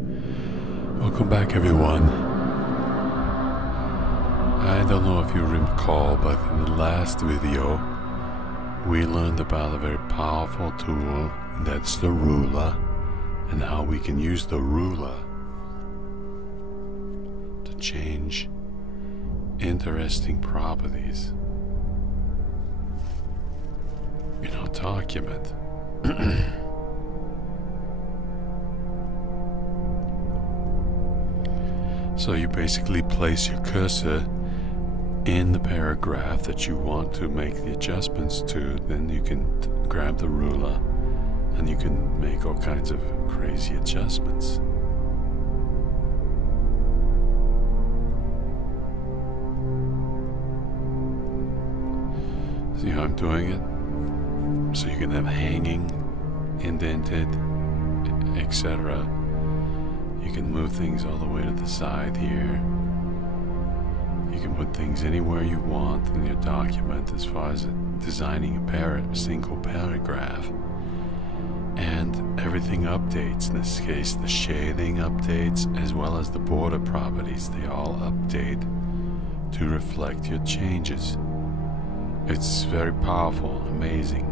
Welcome back, everyone. I don't know if you recall, but in the last video we learned about a very powerful tool, that's the ruler, and how we can use the ruler to change interesting properties in our document. So you basically place your cursor in the paragraph that you want to make the adjustments to, then you can grab the ruler and you can make all kinds of crazy adjustments. See how I'm doing it? So you can have hanging, indented, etc. You can move things all the way to the side here. You can put things anywhere you want in your document as far as designing a single paragraph. And everything updates. In this case, the shading updates as well as the border properties. They all update to reflect your changes. It's very powerful, amazing.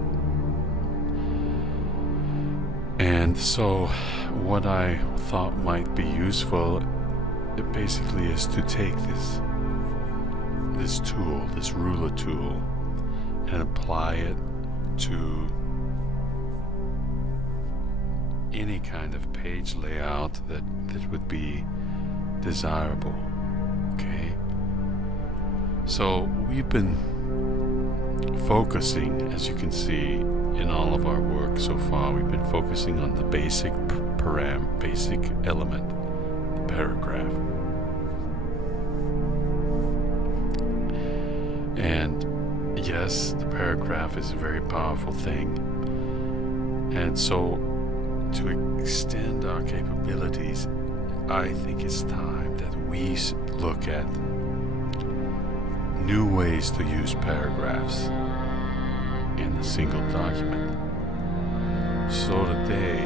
And so what I thought might be useful, it basically is to take this tool, this ruler tool, and apply it to any kind of page layout that would be desirable. Okay? So we've been focusing, as you can see, in all of our work so far, we've been focusing on the basic element, the paragraph. And yes, the paragraph is a very powerful thing. And so, to extend our capabilities, I think it's time that we look at new ways to use paragraphs in a single document. So today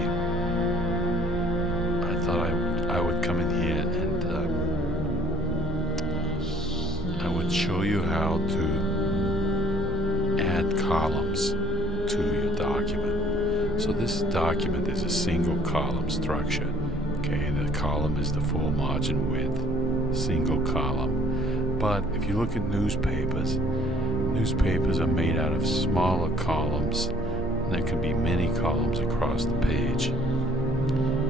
I thought I would come in here and I would show you how to add columns to your document. So this document is a single column structure. Okay, the column is the full margin width, single column. But if you look at newspapers are made out of smaller columns, and there can be many columns across the page.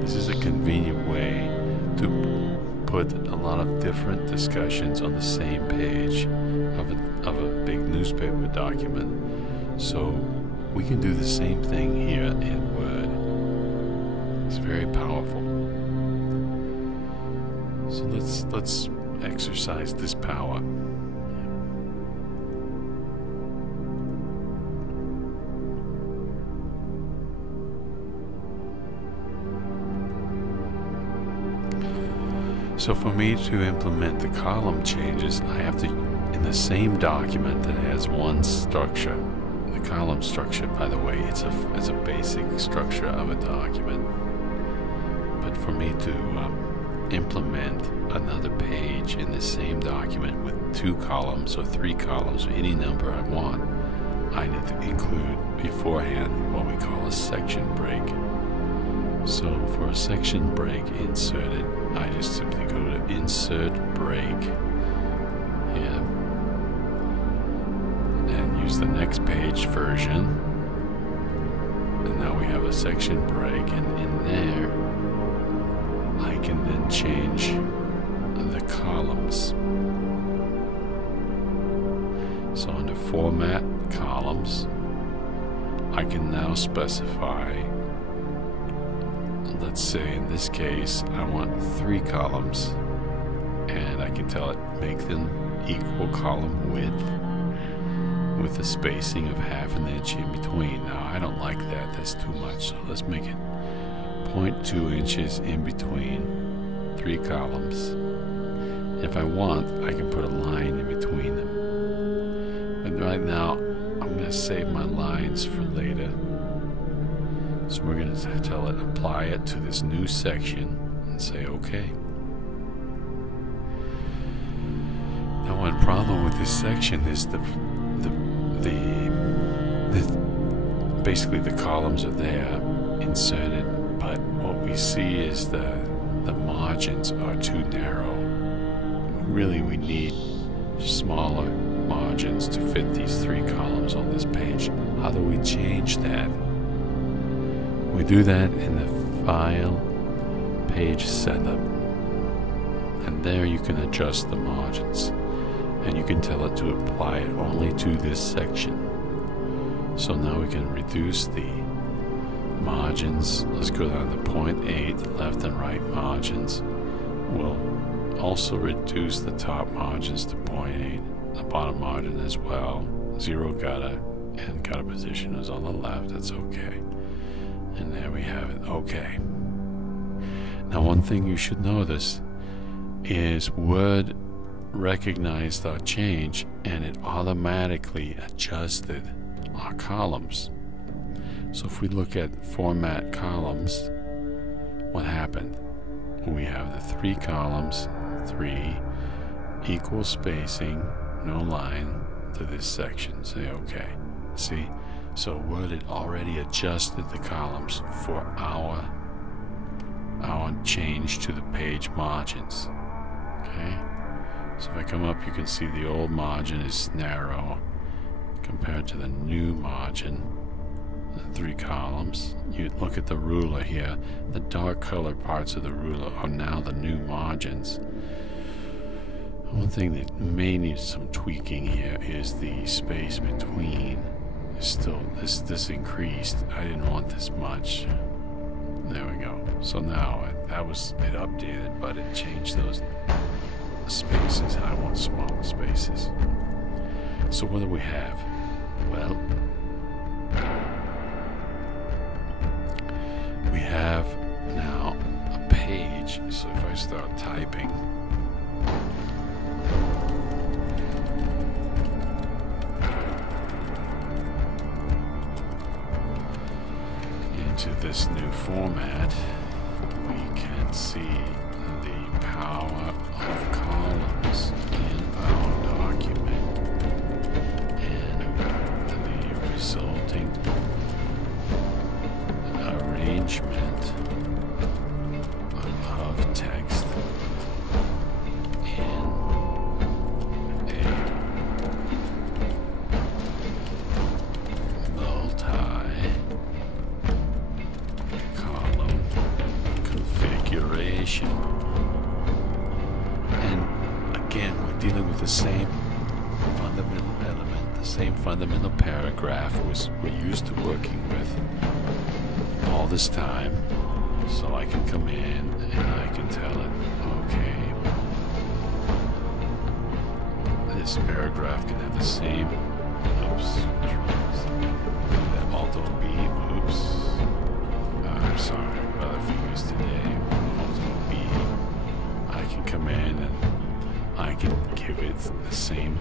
This is a convenient way to put a lot of different discussions on the same page of a big newspaper document. So we can do the same thing here in Word. It's very powerful. So let's exercise this power. So for me to implement the column changes, I have to, in the same document that has one structure, the column structure, by the way, it's a basic structure of a document. But for me to implement another page in the same document with 2 columns or 3 columns or any number I want, I need to include beforehand what we call a section break. So for a section break inserted, I just simply go to Insert Break here and use the next page version. And now we have a section break, and in there I can then change the columns. So under Format, Columns, I can now specify, let's say in this case I want 3 columns, and I can tell it make them equal column width with a spacing of ½ inch in between. Now I don't like that, that's too much, so let's make it 0.2 inches in between 3 columns. If I want, I can put a line in between them. But right now I'm going to save my lines for later. So we're going to tell it apply it to this new section, and say OK. Now, one problem with this section is basically the columns are there inserted, but what we see is the margins are too narrow. Really, we need smaller margins to fit these 3 columns on this page. How do we change that? We do that in the File, Page Setup, and there you can adjust the margins, and you can tell it to apply it only to this section. So now we can reduce the margins. Let's go down to 0.8, left and right margins. We'll also reduce the top margins to 0.8, the bottom margin as well. 0 gutter, and gutter position is on the left. That's okay. And there we have it. Okay. Now, one thing you should notice is Word recognized our change, and it automatically adjusted our columns. So if we look at Format Columns, what happened? We have the 3 columns, 3 equal spacing, no line to this section. Say OK. See? So Word had already adjusted the columns for our change to the page margins. Okay? So if I come up, you can see the old margin is narrow compared to the new margin, the 3 columns. You look at the ruler here. The dark colored parts of the ruler are now the new margins. One thing that may need some tweaking here is the space between. Still, this increased. I didn't want this much. There we go. So now it updated, but it changed those spaces. I want smaller spaces. So what do we have? Well, we have now a page. So if I start typing, into this new format, we can see the power of columns in our document and the resulting arrangement of text in a multi-column configuration. And again, we're dealing with the same fundamental element, the same fundamental paragraph we're used to working with all this time. So I can come in and I can tell it, okay, this paragraph can have the same, that Alt-O-B, I'm sorry, other fingers today, Alt-O-B. I can come in and I can give it the same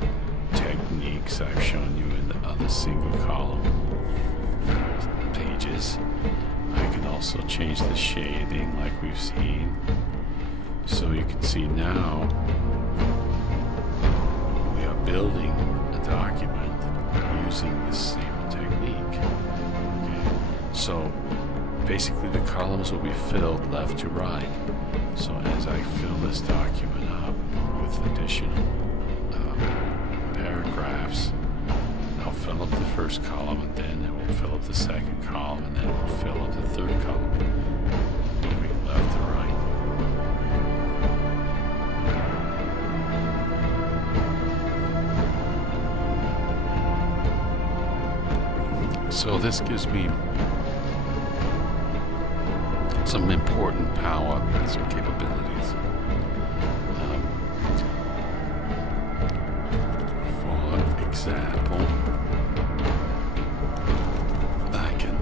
techniques I've shown you in the other single column pages. I can also change the shading like we've seen. So you can see now we are building a document using the same technique. Okay. So basically the columns will be filled left to right. So as I fill this document up with additional paragraphs, I'll fill up the first column, and then it will fill up the second column, and then it will fill up the third column, moving left to right. So this gives me some important power, some capabilities. For example, I can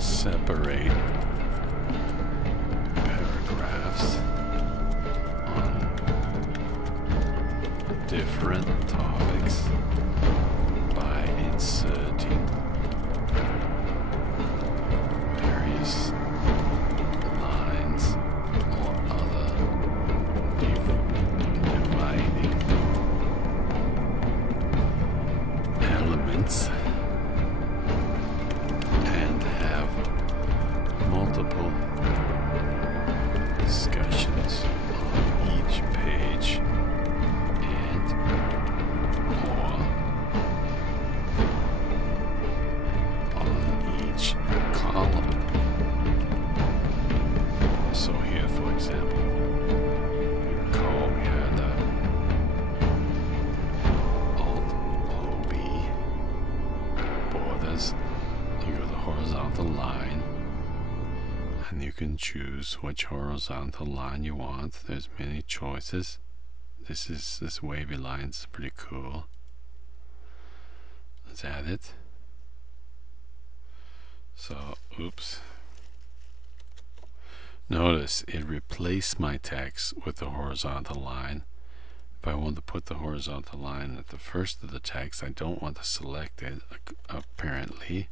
separate paragraphs on different topics by inserting various lines or discussions on each page and or on each column. So here, for example, you recall we had Alt-OB borders. You go the horizontal line, and you can choose which horizontal line you want. There's many choices. This wavy line's pretty cool. Let's add it. So, oops. Notice it replaced my text with the horizontal line. If I want to put the horizontal line at the first of the text, I don't want to select it apparently.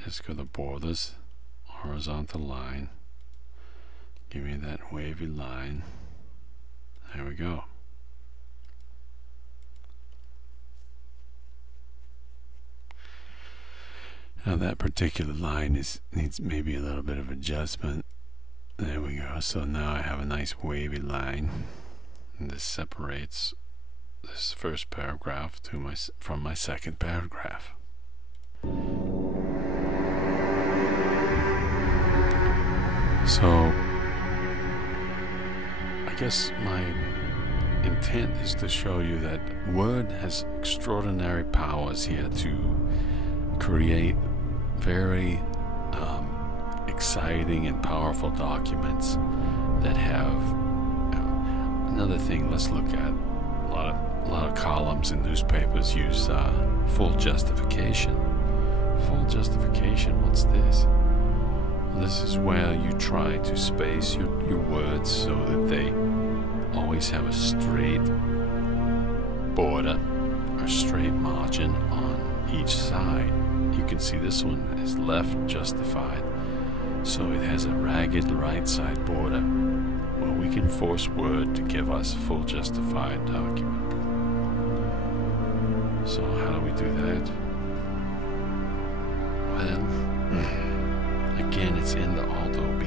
Let's go to borders, horizontal line. Give me that wavy line. There we go. Now that particular line needs maybe a little bit of adjustment. There we go. So now I have a nice wavy line, and this separates this first paragraph from my second paragraph. So I guess my intent is to show you that Word has extraordinary powers here to create very exciting and powerful documents that have another thing. Let's look at a lot of columns in newspapers use full justification. Full justification, what's this? Well, this is where you try to space your words so that they always have a straight border or straight margin on each side. You can see this one is left justified, so it has a ragged right side border. Well, we can force Word to give us a full justified document. So how do we do that? Well, again, it's in the Alt-OB.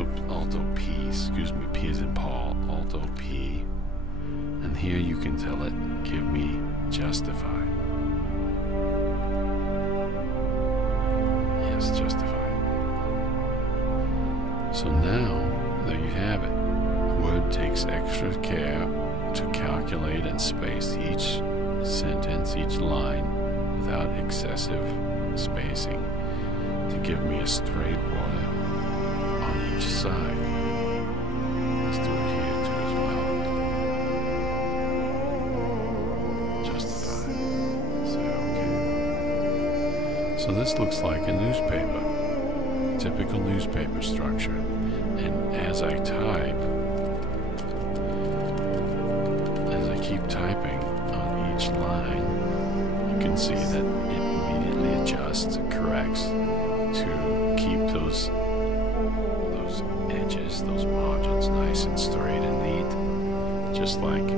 Oops, Alt-OP, excuse me, P as in Paul, Alt-OP. And here you can tell it, give me justify. Yes, justify. So now, there you have it. Word takes extra care to calculate and space each sentence, each line, without excessive spacing, to give me a straight border on each side. Let's do it here too as well. Justify. Say okay. So this looks like a newspaper, typical newspaper structure. And as I type, as I keep typing on each line, you can see that it immediately adjusts, corrects to keep those edges, those margins nice and straight and neat, just like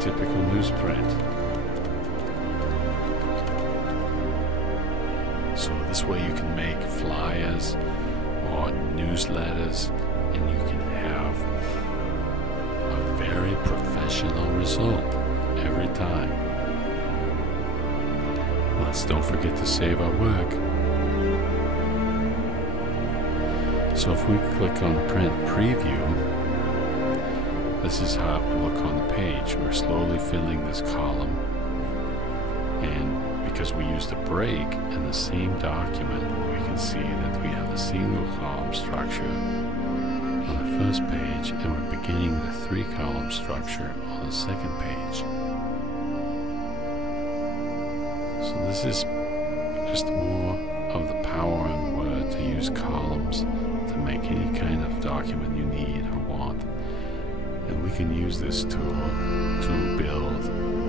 typical newsprint. So this way you can make flyers or newsletters, and you can have a very professional result every time. Let's don't forget to save our work. So if we click on Print Preview, this is how it will look on the page. We're slowly filling this column, and because we used a break in the same document, we can see that we have a single column structure on the first page, and we're beginning the 3-column structure on the second page. So this is just more of the power in Word to use columns to make any kind of document you need or want. And we can use this tool to build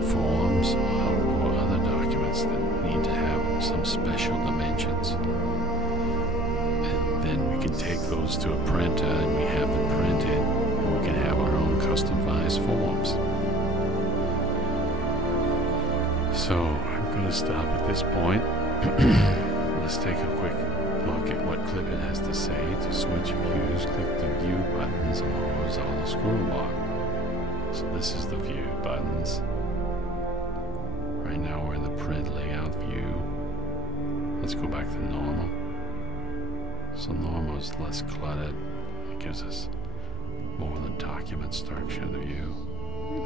forms or other documents that need to have some special dimensions. And then we can take those to a printer, and we have them printed various forms. So I'm going to stop at this point. Let's take a quick look at what Clipit has to say. To switch views, click the View buttons on the horizontal scroll bar. So this is the View buttons. Right now we're in the Print Layout view. Let's go back to Normal. So Normal is less cluttered. It gives us more of the document structure of the view.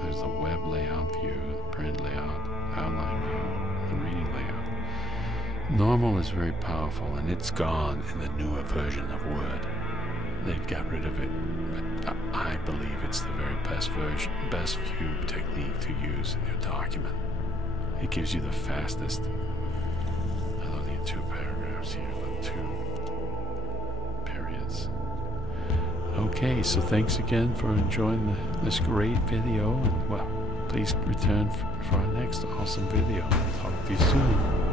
There's the Web Layout view, the Print Layout, Outline view, and Reading layout. Normal is very powerful, and it's gone in the newer version of Word. They've got rid of it, but I believe it's the very best view technique to use in your document. It gives you the fastest. I don't need 2 paragraphs here, but 2 periods. Okay, so thanks again for enjoying this great video, and well, please return for our next awesome video. Talk to you soon.